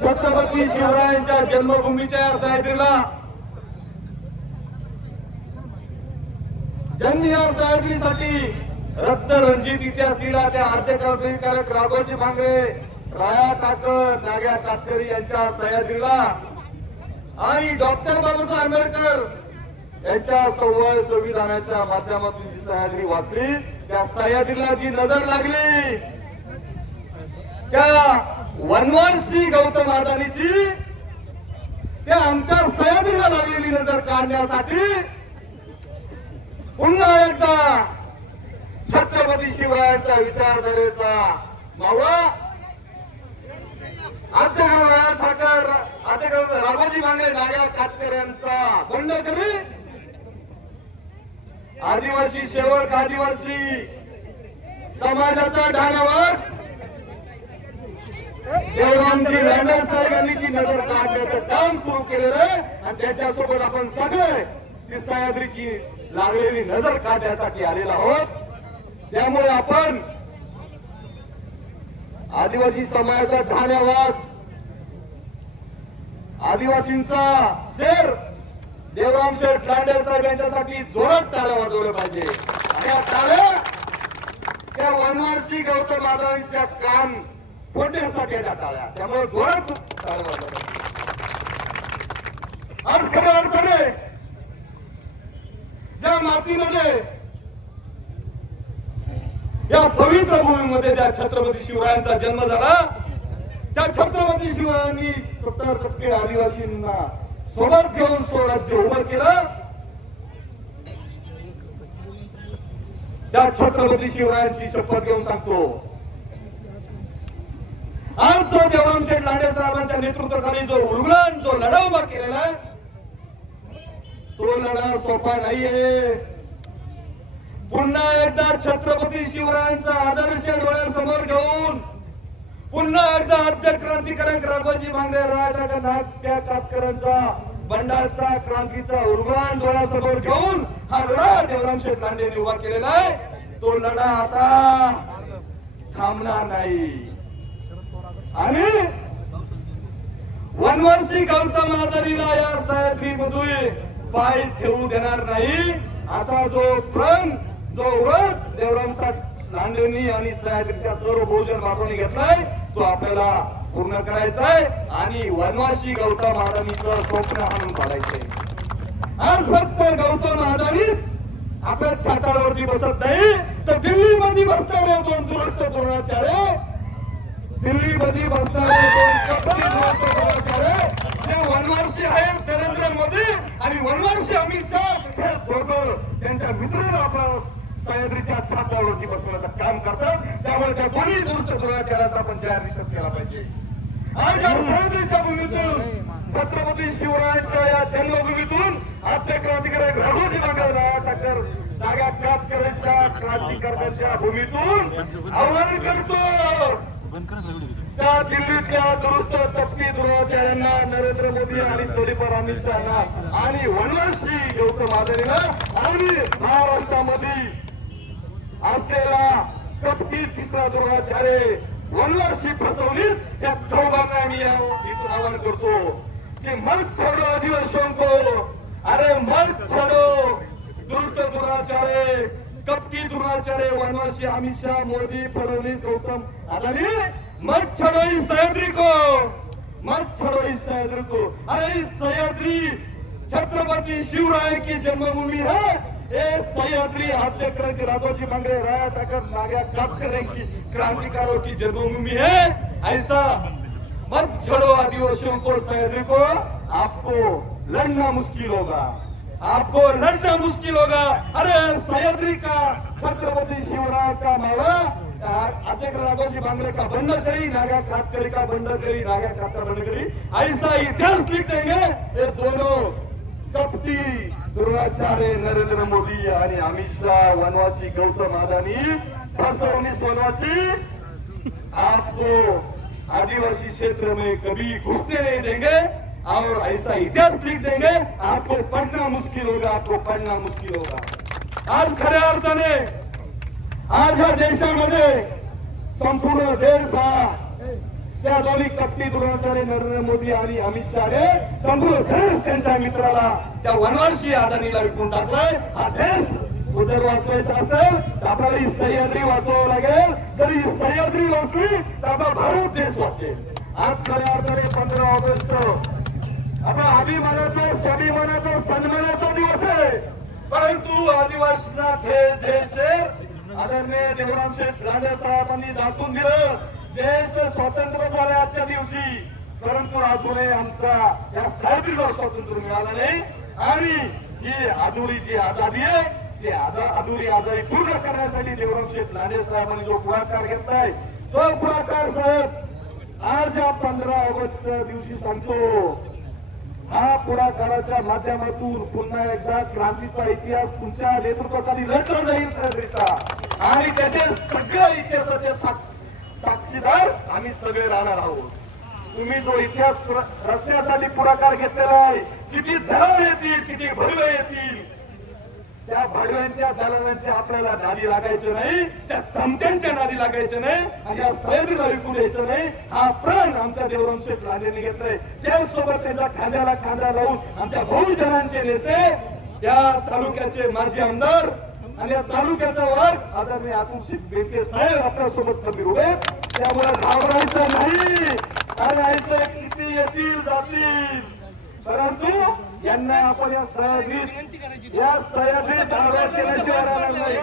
छत्रपती शिवरायांच्या जन्मभूमीच्या या सह्याद्रीला ज्यांनी या सह्याद्रीसाठी रक्तरंजित इतिहास दिला त्या आद्यक्रांतिकारक राघोजी भांगरे, राया ठाकर, नाग्या कातकरी यांच्या सह्याद्रीला आणि डॉक्टर बाबासाहेब आंबेडकर यांच्या संविधानाच्या माध्यमातून जी सह्याद्री वाचली त्या सह्याद्रीला जी नजर लागली त्या वनवासी गौतम अदानीची त्या आमच्या सह्याद्रीला लागलेली नजर काढण्यासाठी पुन्हा एकदा छत्रपती शिवरायांच्या विचारधारेचा मावळा आद्यकाळ ठाकर राघोजी भांगरे, नाग्या कातकर यांचा बंडखोरी आदिवासी सेवक आदिवासी समाजाच्या ढाण्यावर देवरामजी लांडे साहेबांनी जी नजर काढण्याचं काम सुरू केलेलं आहे आणि त्याच्यासोबत आपण सगळे ती सह्याद्रीची लागलेली नजर काढण्यासाठी आलेलो आहोत. त्यामुळे आपण आदिवासी समाजाच्या ढाण्यावर आदिवासींचा शेर देवराम शेठ लांडे साहेब यांच्यासाठी जोरात टाळ्या वाजवल्या पाहिजे आणि या टाळ्या त्या वनवासी गौतम अदानीच्या कान फोडण्यासाठी त्या टाळ्या, त्यामुळे जोरात टाळ्या वाजवल्या पाहिजे. आज खऱ्या अर्थाने ज्या मातीमध्ये या पवित्र भूमीमध्ये ज्या छत्रपती शिवरायांचा जन्म झाला त्या छत्रपती शिवरायांनी 70% आदिवासींना सोबत घेऊन स्वराज्य उभं केलं. त्या छत्रपती शिवरायांची शपथ घेऊन सांगतो आज जो देवराम शेठ लांडे साहेबांच्या नेतृत्वाखाली जो उलगुलान जो लढा उभा केलेला आहे तो लढा सोपा नाहीये. पुन्हा एकदा छत्रपती शिवरायांचा आदर्श डोळ्यासमोर घेऊन पुन्हा एकदा आद्य क्रांतिकारक राघोजी भांगरे, राया ठाकर, नाग्या कातकरांचा बंडाचा क्रांतीचा उर्वाण डोळ्यासमोर घेऊन हा लढा देवराम शेठ लांडेंनी उभा केलेला आहे. तो लढा आता थांबणार नाही आणि वनवासी गौतम अदानीला या सह्याद्रीमध्ये पाय ठेवू देणार नाही असा जो प्रण जो व्रत देवराम शेठ लांडेंनी आणि सह्याद्रीच्या सर्व बहुजन बांधवांनी घेतलाय तो आपल्याला पूर्ण करायचा आहे आणि वनवासी गौतम अदानीचं स्वप्न हाणून पाडायचंय. आज फक्त गौतम अदानीच आपल्या छातावरती बसत नाही तर दिल्लीमध्ये बसणारे दोन दुरस्त द्रोणाचार्य दिल्लीमध्ये बसणारे जे वनवासी आहेत नरेंद्र मोदी आणि वनवासी अमित शहा हे दोघं त्यांच्या मित्रांना आपला सह्याद्रीच्या छातावरती बसवण्याचं काम करतात. त्यामुळे त्या दोन्ही दुष्ट द्रोणाचार्याचा आपण जाहीर निषेध केला पाहिजे. आज या सह्याद्रीच्या भूमीतून छत्रपती शिवरायांच्या या जन्मभूमीतून आद्य क्रांतिकारक राघोजी भांगरे, राया ठाकर, नाग्या कातकरांच्या क्रांतिकारकांच्या भूमीतून आव्हान करतो त्या दिल्लीतल्या दुरुस्त तपकी द्रोणाचार्यांना, नरेंद्र मोदी आणि थोडीफार अमित शहाना आणि वनवासी गौतम अदानीला आणि महाराष्ट्रामध्ये असलेला कपटी तिसरा द्रोणाचार्य वनवासी फसवणीस त्या चौघांना मी इथून आवाहन करतो की मत छोडो आदिवासियों को, अरे मत छोडो दुष्ट द्रोणाचार्य, कपटी द्रोणाचार्य, वनवासी अमित शाह, मोदी, फडणवीस, गौतम अदानी, मत छोड़ो इस सह्याद्री को, मत छोड़ो इस सह्याद्री को. अरे इस सह्याद्री छत्रपती शिवराय की जन्मभूमि है. ये सह्याद्री आद्य क्रांति राघोजी भांगरे, राया ठाकर, नाग्या कातकर की क्रांतिकारों की जन्मभूमि है. ऐसा मत छोड़ो आदिवासियों को, सह्याद्री को. आपको लड़ना मुश्किल होगा, आपको लड़ना मुश्किल होगा. अरे सह्याद्री का छत्रपती शिवराय का मावळा आद्य राघोजी भांगरे का बंडखोरी, नाग्या कातकरी का बंडखोरी, नाग्या कातकर बंडखोरी, ऐसा इतिहास लिख देंगे ये दोनों कपटी द्रोणाचार्य नरेंद्र मोदी आणि अमित शाह, वनवासी गौतम अदानी, फसवनीस वनवासी. आपको आदिवासी क्षेत्र में कभी घुसने नहीं देंगे और ऐसा इतिहास लिख देंगे. आपको पढ़ना मुश्किल होगा, आपको पढ़ना मुश्किल होगा. आज खऱ्या अर्थाने आज या देशामध्ये संपूर्ण देश हा त्या दोन्ही कपटी द्रोणाचार्य नरेंद्र मोदी आणि अमित शहाने संपूर्ण देश त्यांच्या मित्राला त्या वनवासी अदानीला विकून टाकलाय. हा देश जर वाचवायचा असेल तर आपल्याला ही सह्याद्री वाचवावं लागेल. जर ही सह्याद्री वाचली तर आपला भारत देश वाचेल. आज खऱ्या अर्थाने 15 ऑगस्ट आपला अभिमानाचा स्वाभिमानाचा सन्मानाचा दिवस आहे. परंतु आदिवासीचा देश आदरणीय देवराम शेठ राजा साहेबांनी दाखवून दिलं. देश स्वतंत्र झाले आजच्या दिवशी, परंतु अजूनही आमचा या सह्याद्रीला स्वातंत्र्य मिळालं नाही. आणि ही अधुरी जी आझादी आहे ती अधुरी आझादी पूर्ण करण्यासाठी देवराम शेठ राजा साहेबांनी जो पुढाकार घेतलाय तो पुढाकार साहेब आज या 15 ऑगस्टच्या दिवशी सांगतो. हा पुढाकाराच्या माध्यमातून पुन्हा एकदा क्रांतीचा इतिहास तुमच्या नेतृत्वाखाली रचला जाईल सह्याद्रीचा. आणि त्याचे सगळ्या इतिहासाचे साक्षीदार आम्ही सगळे राहणार आहोत. तुम्ही जो इतिहास रचण्यासाठी पुढाकार घेतलेला आहे, किती दलाल येतील, किती भडवे येतील, त्या भडव्यांच्या दलालांच्या आपल्याला नादी लागायचं नाही, त्या चमच्यांच्या नादी लागायचं नाही आणि या सह्याद्रीला विकू द्यायचं नाही. हा प्रण आमच्या देवराम शेठ राजेंनी घेतलाय. त्यासोबत त्यांच्या खांद्याला खांदा लावून आमच्या बहुजनांचे नेते, या तालुक्याचे माजी आमदार आणि या तालुक्याचा वर्ग आदरणीय अतुल शेठ बेनके साहेब आपल्या सोबत कमी उभे. त्यामुळे घाबरायचं नाही. आणि किती येतील जातील, परंतु यांना आपण या सह्याद्रीत दावा केल्याशिवाय राहणार नाही.